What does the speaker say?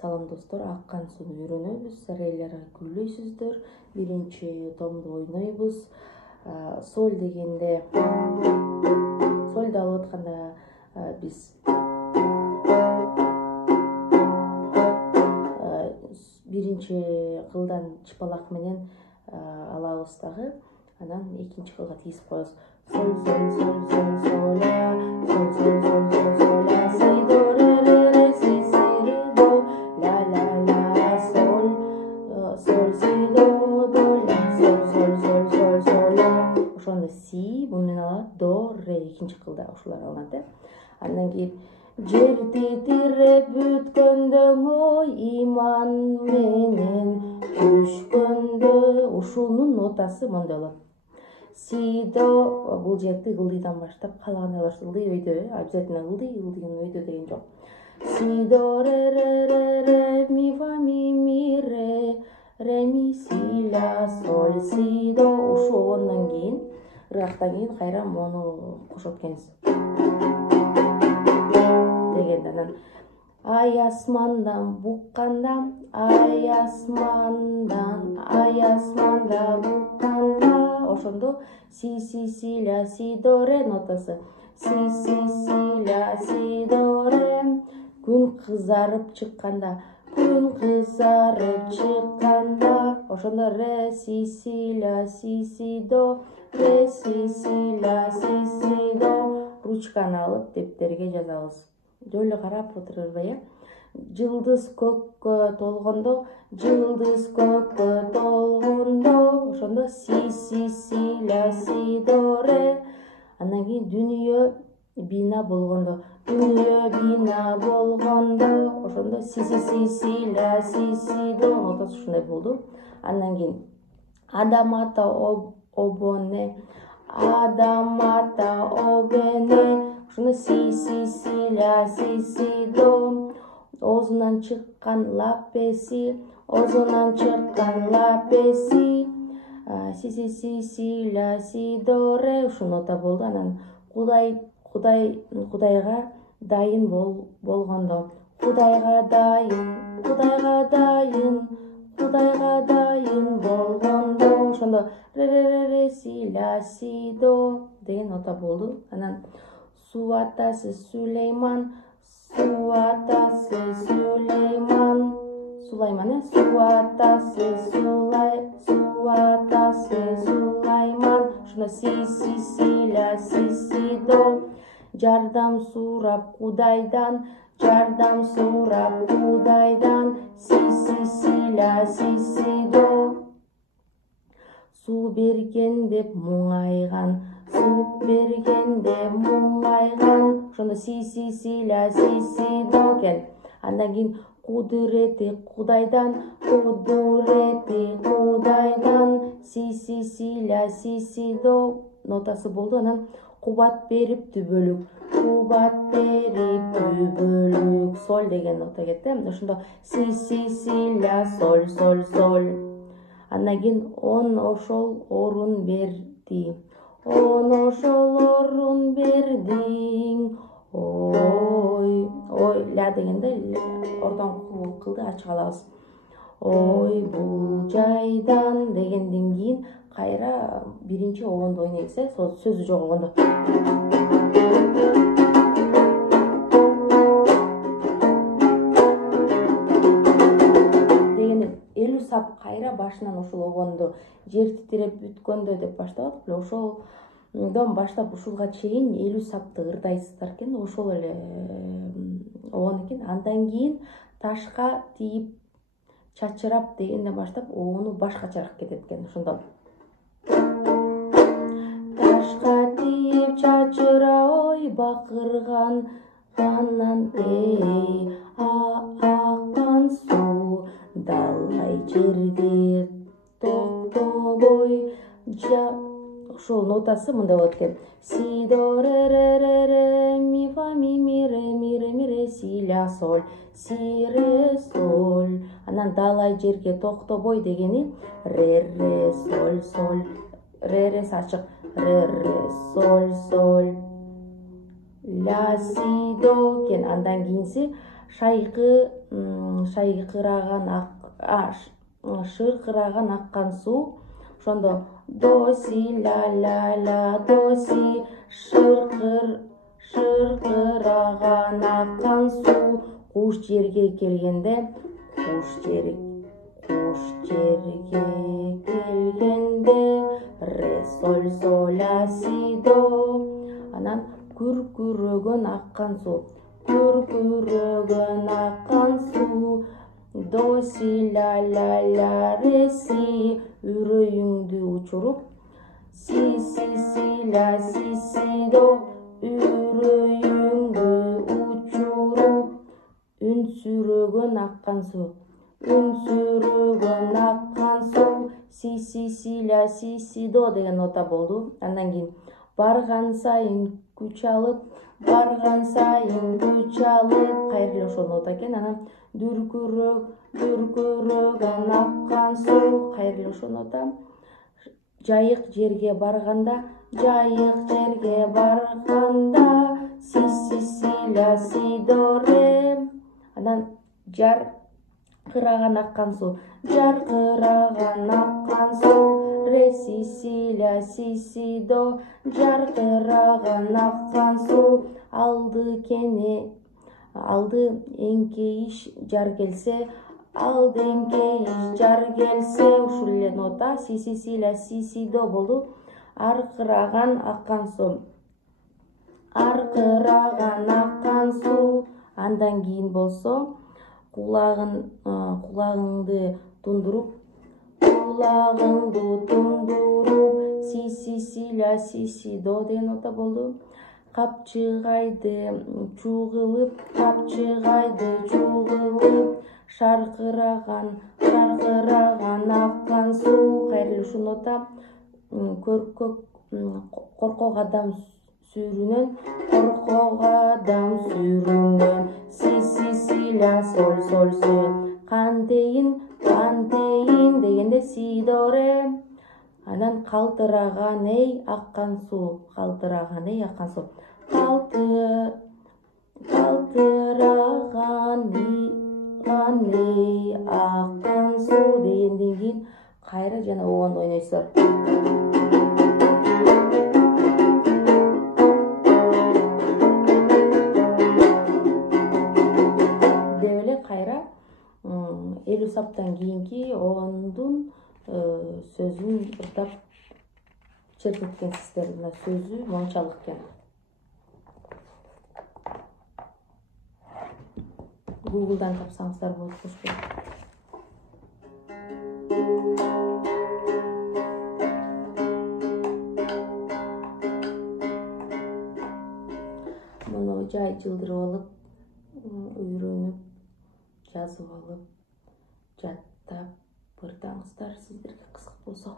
Салам достор, аккан сууну үйрөнөбүз, релерге күйлөйсүздөр. Биринчи томду ойнойбуз. Соль дегенде, сольду алып атканда биз биринчи кылдан чыпалак менен алабыз дагы. Анан экинчи кылга тийип коебуз. Соль, соль, соль, соль, соль, соль, соль, соль, соль, соль, си, до, ре, ре, си, ре, до, ля, ля, ля, соль, соль, си, до, ля, соль, соль, соль, соль, соль, ля. Ошондо си муну менен алат, до, ре экинчи кылда ушулар алынат, Андан кийин жер титиреп бүткөндөн ой иман менен күчкөндө ушунун нотасы мындай болот. Си, до, бул жерди ылдыйдан баштап калаган алар ылдый өйдө, обязательно ылдыйдан өйдө деген жок. Си, до, ре, ми, фа, ми, ре, ми, си, ля, соль, си, до, ушугондон кийин, ыргактан кийин кайра мону кошот экенсиз. Анан ай асмандан букканда, ай асманда букканда, ошондо си, ля, си, до, ре нотасы. Си, ля, си, до, ре. Күн кызарып чыкканда, ошондо ре, си, ля, си, до, ре, си, ля, си, до. Ручканы алып дептерге жазабыз. Жолу карап отурбай, жылдыз көккө толгондо, ошондо си, ля, си, до, ре. Андан кийин дүнүйө бина болгондо, ошондо си, ля, си, до, нотасы ушундай болду. Андан кийин адам ата обоне, ошондо си, ля, си, до. Оозунан чыккан лапеси, си, ля, си, до, ре. Ушул нота болду. Анан Кудайга дайын болгондо, Кудайга дайын болгондо, ошондо ре, си, ля, си, до деген нота болду. Анан суу атасы Сулейман, суу атасы Сулейман, суу атасы Сулайман, ошондо си, ля, си, до. Жардам сурап Кудайдан, си, ля, си, до. Суу берген деп муңайган, ошондо си, ля, си, до экен. Андан кийин кудурети Кудайдан, си, ля, си, до нотасы болду. Анан кубат берип түбөлүк, соль деген нота кетти. Ошондо си, ля, соль. Андан кийин он ошол орун бердиң, ой, ля дегенде ортоңку кылды ачык алабыз. Ой бул жайдан дегенден кийин кайра биринчи обонду ойнойбуз, сөзү жоголгондо. Дегенде 50 сап кайра башынан ушул обонду жер титиреп бүткөндө деп баштап атып, ошолдон баштап ушулга чейин 50 сапты ырдайсыздар экен, ошол эле обон экен. Андан кийин ташка тийип чачырап дегенден баштап обону башкачараак кетет экен. Ошондо ташка тийип чачыра ой бакырган анан аккан суу далай жерде токтобой. Ошол нотасы мындай болот экен. Си, до, ре, ми, фа, ми, ре, си, ля, соль, си, ре, соль. Анан далай жерге токтобой дегени ре, соль, ре ачык, ре, соль, ля, си, до экен. Андан кийинси шыркыраган аккан суу. Ошондо до си ла ла ла до си шыркыраган аккан суу. Куш жерге келгенде ре соль соль ля си до. Анан күркүрөгөн аккан суу. До си ла ла ла ре си. Үрөйүңдү учуруп. Си ля си до. Үрөйүңдү учуруп. Үнсүрөгөн аккан суу. Си ля си до деген нота болду. Андан кийин барган сайын күч алып, кайра ошол нота экен. Анан дүркүрөгөн аккан суу, кайра ошол нота. Жайык жерге барганда, си ля си до ре. Анан жаркыраган аккан суу, ре си ля си до. Жаркыраган аккан суу. Алды эңкейиш жар келсе, ушул эле нота си ля си до болду. Аркыраган аккан суу. Андан кийин болсо кулагыңды тундуруп, си ля си до деген нота болду. Капчыгайды чугулуп, шаркыраган аккан суу, кайра ушул нота. Коркок адам сүйрүнөн, си ля соль су. Кантейин дегенде си до ре. Анан калтыраган эй аккан суу. Калтыраган эй аккан суу дегенден кийин кайра жана оонду ойнойсуз. Деп эле кайра элүү саптан кийинки оондун сөзүн ырдап чертеткенсиздер. Мына сөзү мончалык экен. Google'dan тапсаңыздар болот. Кош келип. Муну жай жылдырып алып, үйрөнүп, жазып алып, жаттап ырдаңыздар, сиздерге кызык болсо.